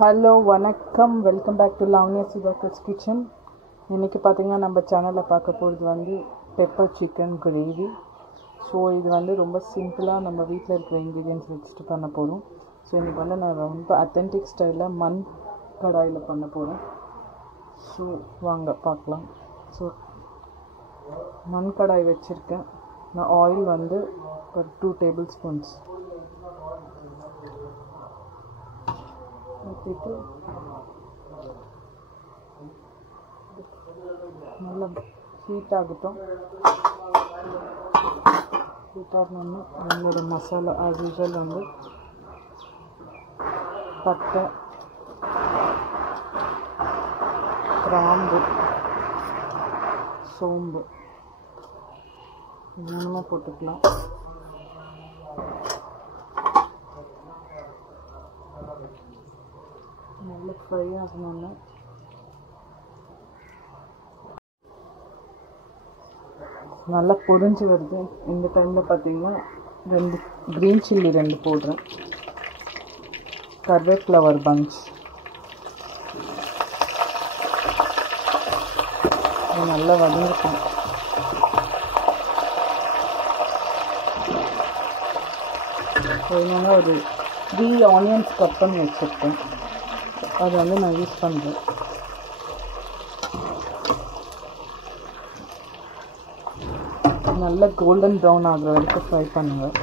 Hello வணக்கம், welcome back to Lavanya சிவாக்கர்ஸ் kitchen. இன்றைக்கி பார்த்திங்கன்னா நம்ம சேனலில் பார்க்க போகிறது வந்து பெப்பர் சிக்கன் கிரேவி. ஸோ இது வந்து ரொம்ப சிம்பிளாக நம்ம வீட்டில் இருக்கிற இன்க்ரீடியன்ஸ் வச்சுட்டு பண்ண போகிறோம். ஸோ இன்றைக்கி வந்து நான் ரொம்ப அத்தென்டிக் ஸ்டைலில் மண் கடாயில் பண்ண போகிறேன். ஸோ வாங்க பார்க்கலாம். ஸோ மண் கடாய் வச்சுருக்கேன். நான் ஆயில் வந்து ஒரு 2 டேபிள் ஸ்பூன்ஸ் ஊற்றிட்டு நல்லா ஹீட் ஆகட்டும். ஹீட் ஆகணும்னா நம்மளோட மசாலா ஆஸ் யூஷுவல் வந்து பட்டை, கிராம்பு, சோம்பு மூணுமே போட்டுக்கலாம். நல்லா ஃப்ரை ஆகணும்னா நல்லா பொரிஞ்சு வருது. இந்த டைமில் பார்த்திங்கன்னா 2 க்ரீன் சில்லி 2 போடுறேன், கருவேப்பிலை பஞ்ச். இது நல்லா வதங்கிக்கும். என்னன்னா ஒரு 3 ஆனியன்ஸ் கட் பண்ணி வச்சுருக்கேன், அது வந்து நான் யூஸ் பண்ணுறேன். நல்லா கோல்டன் ப்ரௌன் ஆகிற வரைக்கும் ஃப்ரை பண்ணுங்கள்.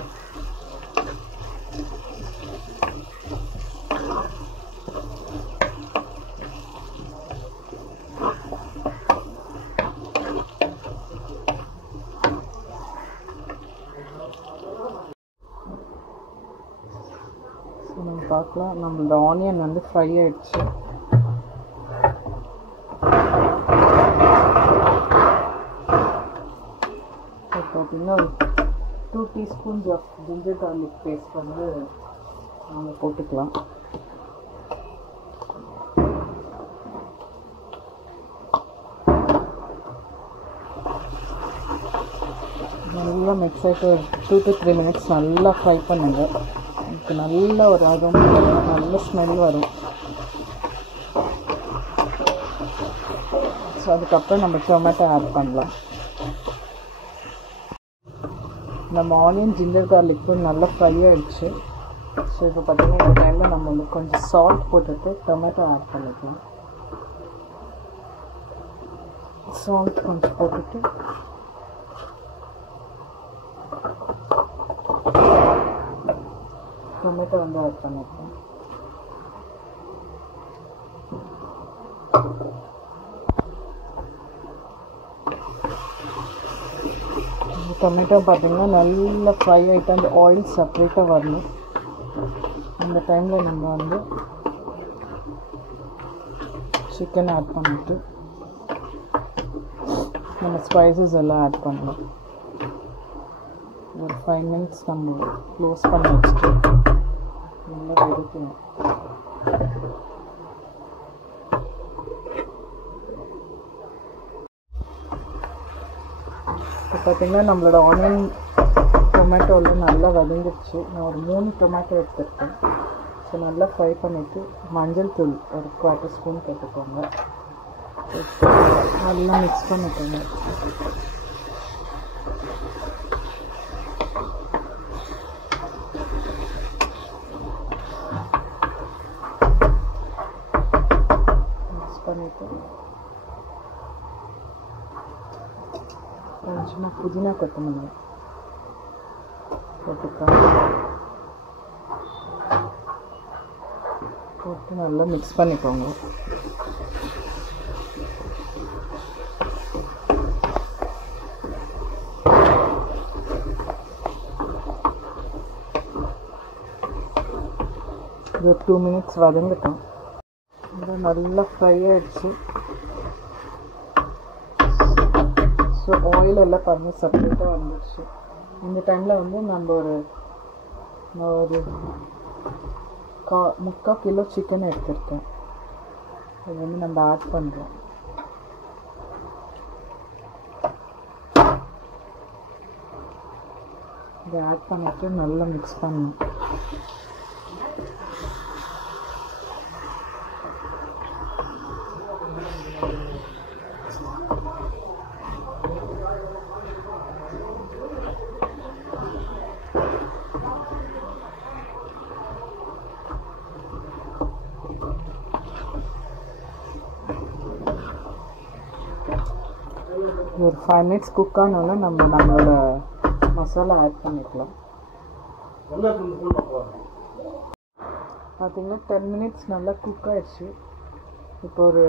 நம்ம பார்க்கலாம், நம்மளோட ஆனியன் வந்து ஃப்ரை ஆகிடுச்சு. பார்த்தீங்கன்னா ஒரு 2 teaspoons of ginger garlic paste வந்து நம்ம போட்டுக்கலாம். நல்லா மிக்ஸ் ஆகிட்டு ஒரு 2 to 3 மினிட்ஸ் நல்லா ஃப்ரை பண்ணுங்க. இதுக்கு நல்ல ஒரு அரோமா, நல்ல ஸ்மெல் வரும். ஸோ அதுக்கப்புறம் நம்ம டொமேட்டோ ஆட் பண்ணலாம். நம்ம ஆனியன் ஜிஞ்சர் கார்லிக்கும் நல்லா ஃப்ரை ஆகிடுச்சு. ஸோ இப்போ பார்த்திங்கன்னா இந்த டைமில் நம்ம வந்து கொஞ்சம் சால்ட் போட்டுட்டு டொமேட்டோ ஆட் பண்ணிக்கலாம். சால்ட் கொஞ்சம் போட்டுட்டு டொமேட்டோ வந்து ஆட் பண்ணிக்கலாம். டொமேட்டோ பார்த்திங்கன்னா நல்லா ஃப்ரை ஆகிட்டு அந்த ஆயில் செப்ரேட்டாக வரணும். இந்த டைமில் நம்ம வந்து சிக்கன் ஆட் பண்ணிவிட்டு நம்ம ஸ்பைசஸ் எல்லாம் ஆட் பண்ணலாம். ஒரு 5 மினிட்ஸ் நம்ம க்ளோஸ் பண்ணி வச்சுட்டு நல்லா வெடிக்கணும். இப்போ பார்த்திங்கன்னா நம்மளோட ஆனியன் டொமேட்டோவில் நல்லா வதங்கிடுச்சு. நான் ஒரு 3 டொமேட்டோ எடுத்துருக்கேன். ஸோ நல்லா ஃப்ரை பண்ணிவிட்டு மஞ்சள் தூள் ஒரு 1/4 ஸ்பூன் போட்டுக்கோங்க. நல்லா மிக்ஸ் பண்ணிக்கோங்க. மிக்ஸ் பண்ணிவிட்டு கொஞ்சமாக புதினா கொத்தமல்லி போட்டு நல்லா மிக்ஸ் பண்ணிக்கோங்க. இது 2 மினிட்ஸ் வதங்கட்டும். இது நல்லா ஃப்ரை ஆகிடுச்சு. ஸோ ஆயில் எல்லாம் பண்ணி செப்பரேட்டாக வந்துடுச்சு. இந்த டைமில் வந்து நம்ம ஒரு 3/4 கிலோ சிக்கன் எடுத்துருக்கேன். இது வந்து நம்ம ஆட் பண்ணுறோம். இதை ஆட் பண்ணிவிட்டு நல்லா மிக்ஸ் பண்ணணும். ஒரு 5 மினிட்ஸ் குக் ஆனோன்னா நம்மளோட மசாலா ஆட் பண்ணிக்கலாம். பார்த்திங்கன்னா 10 மினிட்ஸ் நல்லா குக் ஆகிடுச்சு. இப்போ ஒரு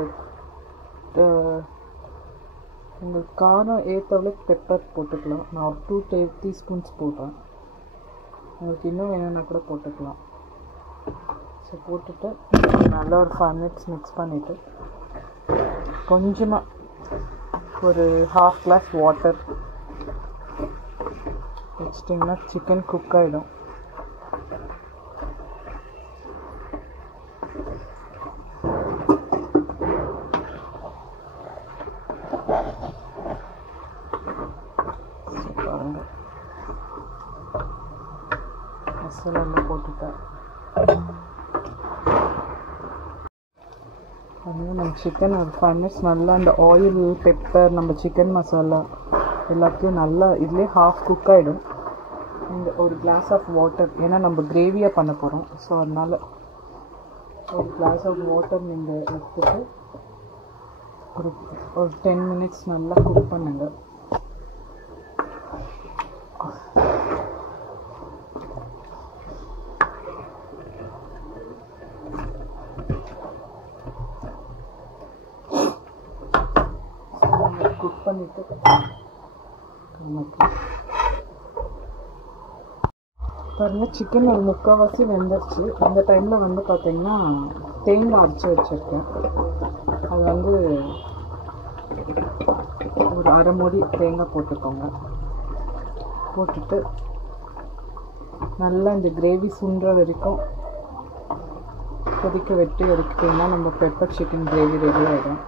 உங்களுக்கு காரம் ஏற்றளவுக்கு பெப்பர் போட்டுக்கலாம். நான் ஒரு 2 டீஸ்பூன்ஸ் போடுறேன். உங்களுக்கு இன்னும் வேணும்னா கூட போட்டுக்கலாம். ஸோ போட்டுட்டு நல்லா ஒரு 5 மினிட்ஸ் மிக்ஸ் பண்ணிவிட்டு கொஞ்சமாக ஒரு 1/2 கிளாஸ் வாட்டர் வச்சிட்டிங்கன்னா சிக்கன் குக் ஆகிடும். மசாலா போட்டுட்டேன். அதனால் நம்ம சிக்கன் ஒரு 5 மினிட்ஸ் நல்லா அந்த ஆயில், பெப்பர், நம்ம சிக்கன் மசாலா எல்லாத்தையும் நல்லா இதுலேயே ஹாஃப் குக் ஆகிடும். இந்த ஒரு கிளாஸ் ஆஃப் வாட்டர், ஏன்னா நம்ம கிரேவியாக பண்ண போகிறோம். ஸோ அதனால் ஒரு கிளாஸ் ஆஃப் வாட்டர் நீங்கள் எடுத்துட்டு ஒரு 10 மினிட்ஸ் நல்லா குக் பண்ணுங்கள். குக் பண்ணிவிட்டு பாருங்கள், சிக்கன் ஒரு 3/4 வெந்துருச்சு. அந்த டைமில் வந்து பார்த்திங்கன்னா தேங்காய் அரைச்சி வச்சுருக்கேன். அது வந்து ஒரு 1/2 மூடி தேங்காய் போட்டுக்கோங்க. போட்டுட்டு நல்லா இந்த கிரேவி சுண்டுற வரைக்கும் கொதிக்க வெட்டி எடுத்துட்டிங்கன்னா நம்ம பெப்பர் சிக்கன் கிரேவி ரெடி ஆகிடும்.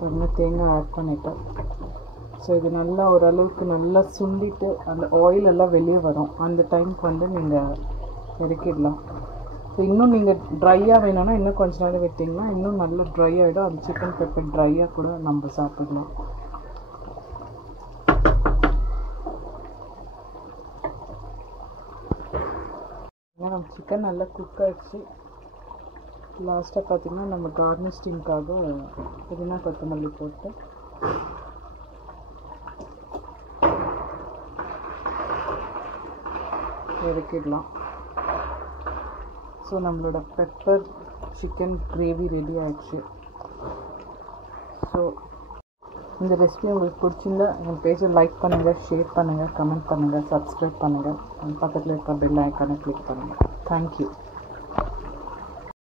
பாருங்கள், தேங்காய் ஆட் பண்ணிட்டேன். ஸோ இது நல்லா ஓரளவுக்கு நல்லா சுண்டிட்டு அந்த ஆயில் எல்லாம் வெளியே வரும். அந்த டைமுக்கு வந்து நீங்கள் இறக்கிடலாம். ஸோ இன்னும் நீங்கள் ட்ரையாக வேணும்னா இன்னும் கொஞ்ச நேரம் விட்டிங்கன்னா இன்னும் நல்லா ட்ரை ஆகிடும். அந்த சிக்கன் பெப்பர் ட்ரையாக கூட நம்ம சாப்பிடலாம். நம்ம சிக்கன் நல்லா குக் ஆகிடுச்சு. லாஸ்ட்டாக பார்த்திங்கன்னா நம்ம கார்னிஷிங்காக புதினா கொத்தமல்லி போட்டு இறக்கிடலாம். ஸோ நம்மளோட பெப்பர் சிக்கன் கிரேவி ரெடி ஆகிடுச்சு. ஸோ இந்த ரெசிபி உங்களுக்கு பிடிச்சிருந்தா என் பேஜை லைக் பண்ணுங்கள், ஷேர் பண்ணுங்கள், கமெண்ட் பண்ணுங்கள், சப்ஸ்கிரைப் பண்ணுங்கள். பக்கத்தில் இருக்க பெல் ஐக்கானை கிளிக் பண்ணுங்கள். தேங்க்யூ.